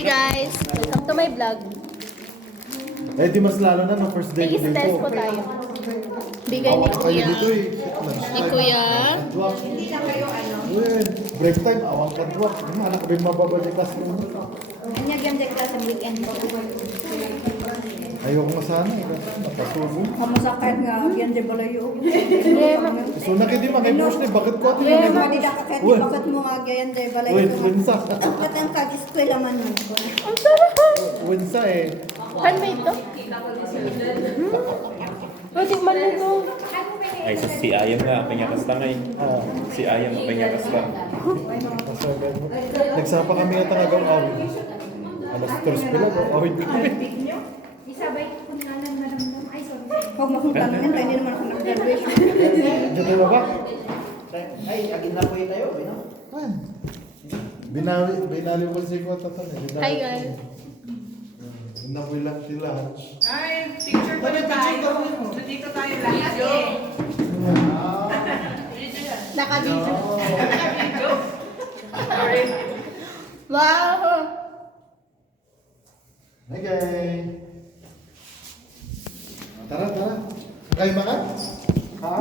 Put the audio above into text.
Hi guys! Welcome to my vlog. Eh di mas lalo na no first day ko Tigis test dito. po tayo. Bigay ni Kayo Kuya. dito eh. Ni Kuya. Break time, awang kadwa. Anak ko rin mababalik classroom. Anya gyud sa class ang weekend ko. Ayoko nga sana eh. Napasubo. Kamusakit nga gyud di balayo. So nakidi makipos ni bakit ko ito Pero yun? mo di dakakit bakit mo nga gyud di balayo. Wait, winsa. At ang kag-eskwela man nun ko. Ang sarap! Winsa eh. Handmade to? Pwede man ito. Ay, si Ayam nga, pinyakas lang ay. Ah, Si Ayam, pinyakas lang. nagsapa kami nga tangagang awin. Alas 3 pila ko, awin ko kami. Isabay ko na lang maramdam. Ay, sorry. Huwag mo kong tanongin, kaya hindi naman ako nag-graduation. Diyan na ba? Ay, agin na po yun tayo, no? Binali ko si Kota to. Hi guys. Binawi lang sila. Ay, picture pa na tayo. Dito tayo lahat. Naka-video. Naka-video. Wow! Okay. Tara, tara. Kayo makan? Ha?